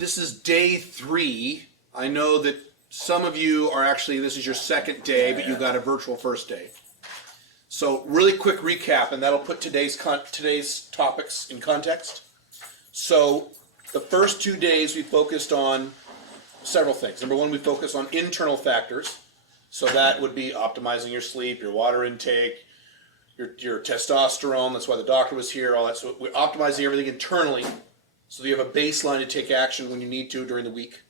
This is day 3. I know that some of you are actually, this is your second day, but you got a virtual first day. So really quick recap, and that'll put today's topics in context. So the first 2 days we focused on several things. Number one, we focused on internal factors. So that would be optimizing your sleep, your water intake, your testosterone. That's why the doctor was here, all that. So we're optimizing everything internally so that you have a baseline to take action when you need to during the week.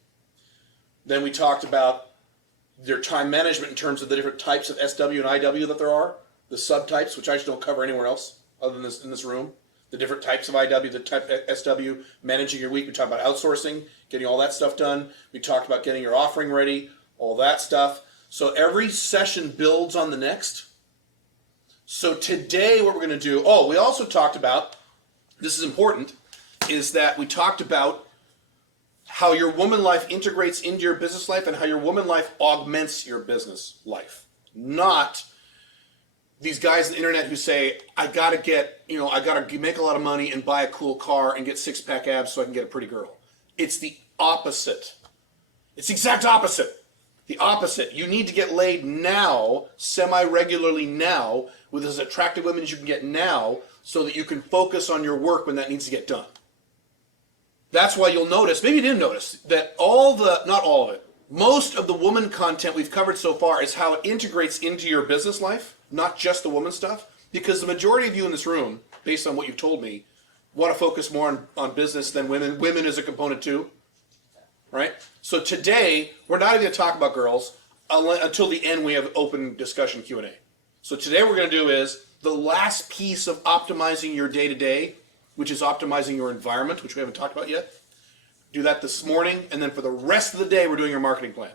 Then we talked about your time management in terms of the different types of SW and IW that there are, the subtypes, which I just don't cover anywhere else other than this in this room. The different types of IW, the type SW, managing your week. We talked about outsourcing, getting all that stuff done. We talked about getting your offering ready, all that stuff. So every session builds on the next. So today what we're going to do, we also talked about, this is important, is that we talked about how your woman life integrates into your business life and how your woman life augments your business life. Not these guys on the internet who say, I gotta make a lot of money and buy a cool car and get six-pack abs so I can get a pretty girl. It's the opposite. It's the exact opposite. The opposite. You need to get laid now, semi-regularly now, with as attractive women as you can get now, so that you can focus on your work when that needs to get done. That's why you'll notice, maybe you didn't notice, that not all of it, most of the woman content we've covered so far is how it integrates into your business life, not just the woman stuff, because the majority of you in this room, based on what you've told me, want to focus more on business than women. Women is a component too, right? So today, we're not even going to talk about girls until the end we have open discussion Q&A. So today what we're going to do is the last piece of optimizing your day-to-day, which is optimizing your environment, which we haven't talked about yet. Do that this morning, and then for the rest of the day, we're doing your marketing plan.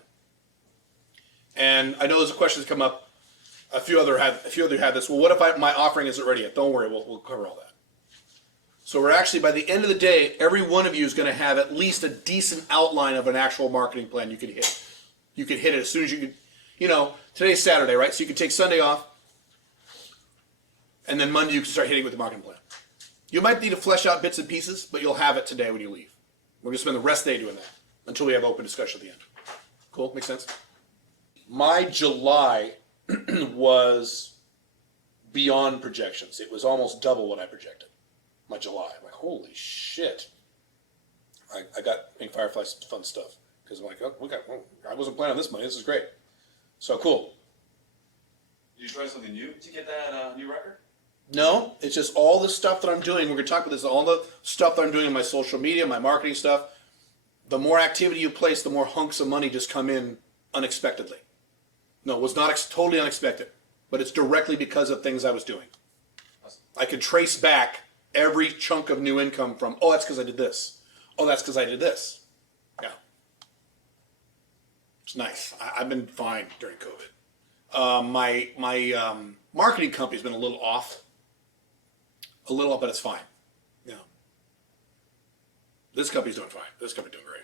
And I know there's a question that's come up. A few other had this. Well, what if my offering isn't ready yet? Don't worry, we'll cover all that. So we're actually, by the end of the day, every one of you is going to have at least a decent outline of an actual marketing plan you could hit. You could hit it as soon as you could, today's Saturday, right? So you can take Sunday off, and then Monday you can start hitting with the marketing plan. You might need to flesh out bits and pieces, but you'll have it today when you leave. We're going to spend the rest of the day doing that until we have open discussion at the end. Cool? Makes sense? My July was beyond projections. It was almost double what I projected. My July. I'm like, holy shit. I got Pink Firefly fun stuff. Because I'm like, I wasn't planning on this money. This is great. So cool. Did you try something new to get that new record? No, it's just all the stuff that I'm doing. We're going to talk about this. All the stuff that I'm doing in my social media, my marketing stuff. The more activity you place, the more hunks of money just come in unexpectedly. No, it was not totally unexpected, but it's directly because of things I was doing. I could trace back every chunk of new income from, that's because I did this. Oh, that's because I did this. Yeah. It's nice. I've been fine during COVID. My marketing company's been a little off. But it's fine. Yeah. This company's doing fine. This company's doing great.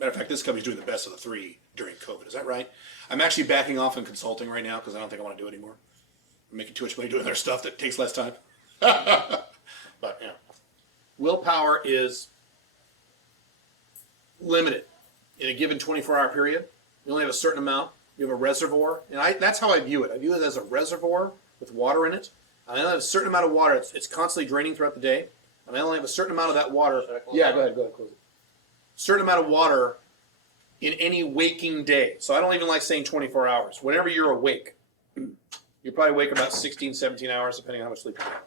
Matter of fact, this company's doing the best of the 3 during COVID. Is that right? I'm actually backing off in consulting right now because I don't think I want to do it anymore. I'm making too much money doing their stuff that takes less time. But yeah. Willpower is limited in a given 24-hour period. You only have a certain amount. You have a reservoir. And that's how I view it. I view it as a reservoir with water in it. I only have a certain amount of water. It's constantly draining throughout the day. And I only have a certain amount of that water. Yeah, go ahead, close it. Certain amount of water in any waking day. So I don't even like saying 24 hours. Whenever you're awake, you're probably awake about 16, 17 hours, depending on how much sleep you get.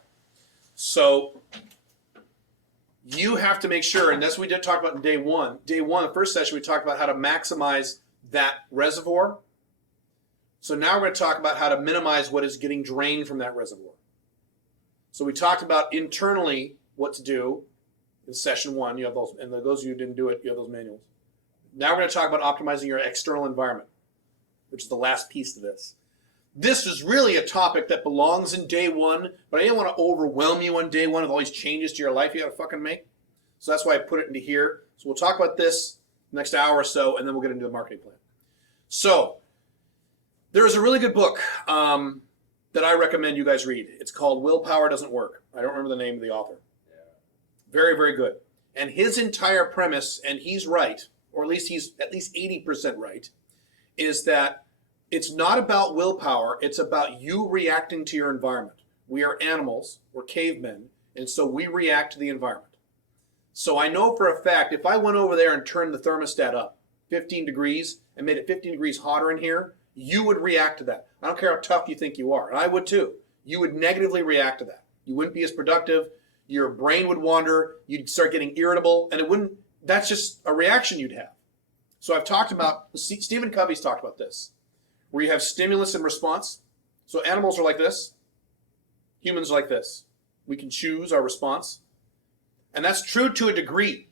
So you have to make sure, and that's what we did talk about in day one. Day one, the first session, we talked about how to maximize that reservoir. So now we're going to talk about how to minimize what is getting drained from that reservoir. So we talked about internally what to do in session 1. You have those, and those of you who didn't do it, you have those manuals. Now we're going to talk about optimizing your external environment, which is the last piece to this. This is really a topic that belongs in day 1, but I didn't want to overwhelm you on day 1 with all these changes to your life you got to fucking make. So that's why I put it into here. So we'll talk about this next hour or so, and then we'll get into the marketing plan. So there is a really good book that I recommend you guys read. It's called Willpower Doesn't Work. I don't remember the name of the author. Yeah. Very, very good. And his entire premise, and he's right, or at least he's at least 80% right, is that it's not about willpower, it's about you reacting to your environment. We are animals, we're cavemen, and so we react to the environment. So I know for a fact, if I went over there and turned the thermostat up 15 degrees and made it 15 degrees hotter in here, you would react to that. I don't care how tough you think you are, and I would too. You would negatively react to that. You wouldn't be as productive, your brain would wander, you'd start getting irritable, and it wouldn't, that's just a reaction you'd have. So I've talked about, Stephen Covey's talked about this, where you have stimulus and response. So animals are like this, humans are like this. We can choose our response. And that's true to a degree.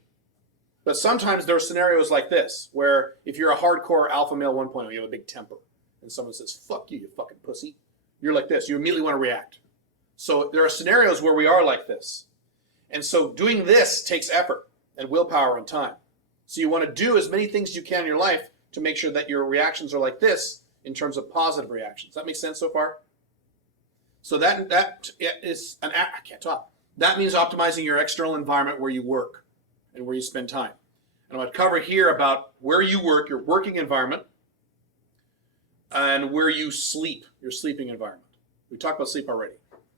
But sometimes there are scenarios like this, where if you're a hardcore alpha male 1.0, you have a big temper, and someone says, fuck you, you fucking pussy. You're like this. You immediately want to react. So there are scenarios where we are like this. And so doing this takes effort and willpower and time. So you want to do as many things as you can in your life to make sure that your reactions are like this in terms of positive reactions. Does that make sense so far? So that is an I can't talk. That means optimizing your external environment where you work and where you spend time. And I'm going to cover here about where you work, your working environment, and where you sleep, your sleeping environment. We talked about sleep already.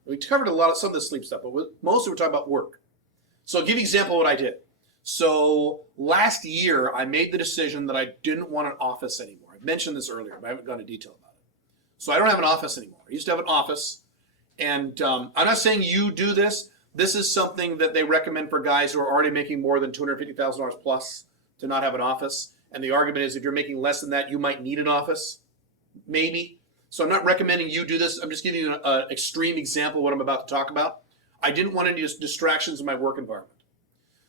We covered some of the sleep stuff, but mostly we're talking about work. So I'll give you an example of what I did. So last year, I made the decision that I didn't want an office anymore. I mentioned this earlier, but I haven't gone into detail about it. So I don't have an office anymore. I used to have an office, and I'm not saying you do this. This is something that they recommend for guys who are already making more than $250,000 plus to not have an office. And the argument is if you're making less than that, you might need an office, maybe. So I'm not recommending you do this. I'm just giving you an extreme example of what I'm about to talk about. I didn't want any distractions in my work environment.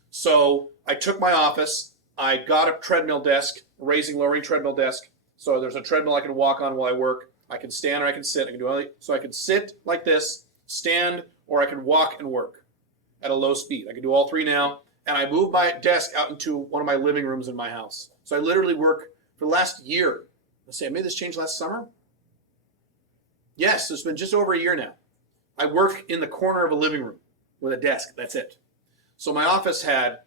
So I took my office, I got a treadmill desk, raising, lowering treadmill desk. So there's a treadmill I can walk on while I work. I can stand or I can sit. I can do anything. So I can sit like this, stand, or I can walk and work at a low speed. I can do all three now. And I moved my desk out into one of my living rooms in my house. So I literally work for the last year. Let's see, I made this change last summer? Yes, it's been just over a year now. I work in the corner of a living room with a desk. That's it. So my office had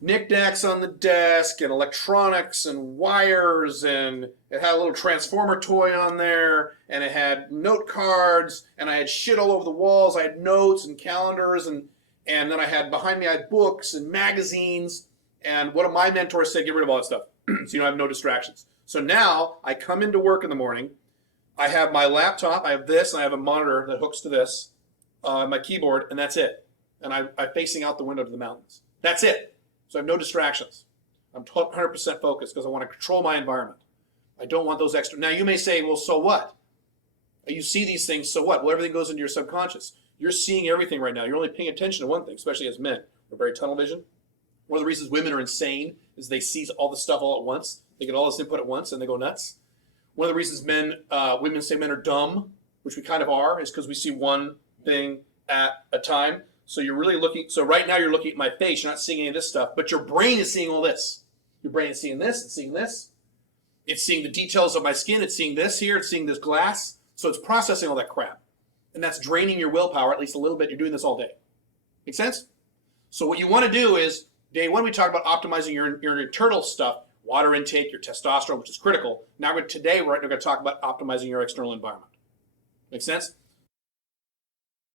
knickknacks on the desk and electronics and wires, and it had a little transformer toy on there, and it had note cards, and I had shit all over the walls. I had notes and calendars, and then I had behind me, I had books and magazines, and one of my mentors said, get rid of all that stuff so you don't have no distractions. So now I come into work in the morning, I have my laptop, I have this, and I have a monitor that hooks to this, my keyboard, and that's it. And I'm facing out the window to the mountains. That's it. So I have no distractions. I'm 100% focused because I want to control my environment. I don't want those extra. Now you may say, well, so what? You see these things, so what? Well, everything goes into your subconscious. You're seeing everything right now. You're only paying attention to one thing, especially as men. We're very tunnel vision. One of the reasons women are insane is they see all the stuff all at once. They get all this input at once and they go nuts. One of the reasons women say men are dumb, which we kind of are, is because we see one thing at a time. So you're really looking, so right now you're looking at my face, you're not seeing any of this stuff, but your brain is seeing all this. Your brain is seeing this, it's seeing this. It's seeing the details of my skin, it's seeing this here, it's seeing this glass. So it's processing all that crap. And that's draining your willpower, at least a little bit. You're doing this all day. Make sense? So what you want to do is, day one we talked about optimizing your internal stuff, water intake, your testosterone, which is critical. Now today we're going to talk about optimizing your external environment. Make sense?